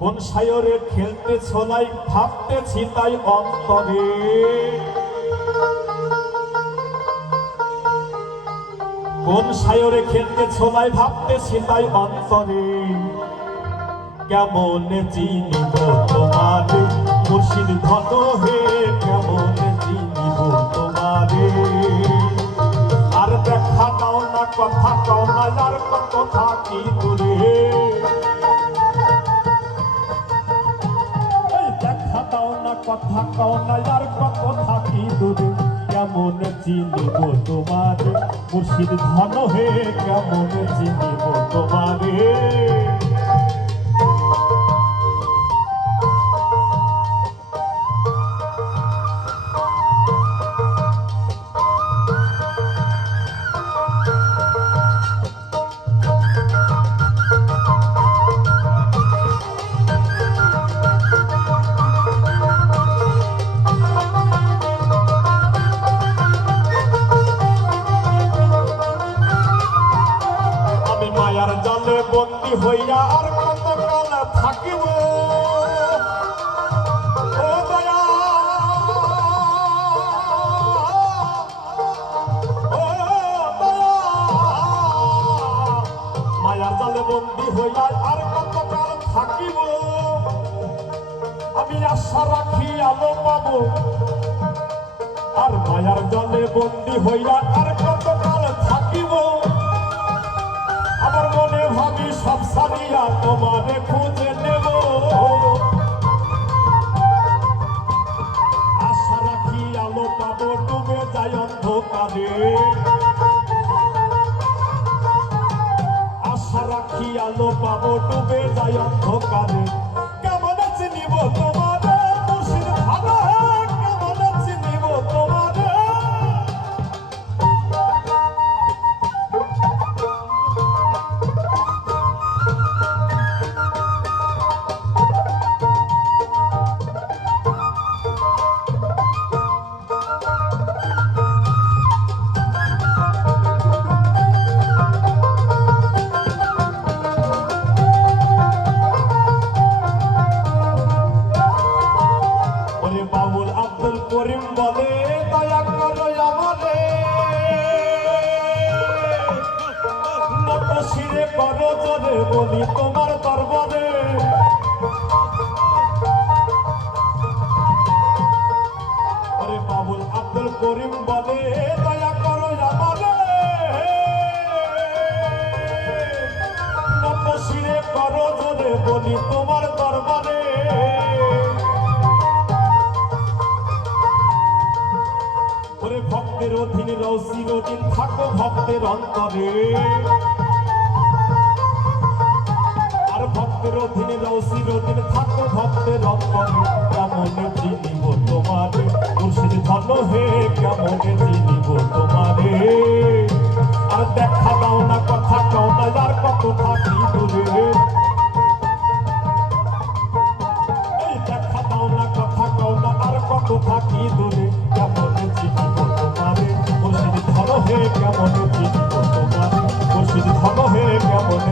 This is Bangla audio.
কোন সায়রে খেলতে ছোলাই ভাবতেছি তাই অন্তরে। কোন সায়রে খেলতে ছোলাই ভাবতেছি তাই অন্তরে। কেমন চিনিব তোমারে মুর্শিদ ঘন হে, কেমন চিনিব তোমারে। আর দেখা দাও না কথা কও না আর কত থাকি দূরে। দেখা দাও না কথা কও না আর কত থাকি দূরে। কেমন চিনিব তোমারে মুর্শিদ ঘন হে, কেমন চিনিব তোমারে। মায়ার জালে বন্দী হইয়া আর কত কাল থাকিব। ও দয়া ও দয়া, মায়ার জালে বন্দী হইয়া আর কত কাল থাকিব। আমি আশা রাখি আলো পাবো। আর মায়ার জালে বন্দী হইয়া আর কত কাল থাকিব। আমার মনে ভাবি সব সারিয়া তোমারে খুঁজে নেব। আশা রাখি আলো পাবো ডুবে যায় অন্ধকারে। আশা রাখি আলো পাবো ডুবে যায় অন্ধকারে। কেমন চিনিব তোমারে মুর্শিদ ভালো, কেমন চিনিব তোমারে। বাবুল আব্দুল করিম বলে দয়া করো আমারে। নত শিরে করো জোরে বলি তোমার দরবারে। আরে বাবুল আব্দুল করিম বলে দয়া করো আমারে। নত শিরে করো জোরে বলি তোমার দরবারে। ভক্তের অধীনে রও চিরদিন থাকো ভক্তের অন্তরে। আর ভক্তের অধীনে রও চিরদিন থাকো ভক্তের অন্তরে। কেমন চিনিব তোমারে মুর্শিদ ঘন হে, কেমন চিনিব তোমারে। আর দেখা দাও না কথা কও না আর কত থাকি দূরে। এই দেখা দাও না কথা কও না আর কত থাকি দূরে। কেমন চিনিব তোমারে মুর্শিদ ঘন হে, কেমন চিনিব তোমারে। মুর্শিদ ঘন হে, কেমন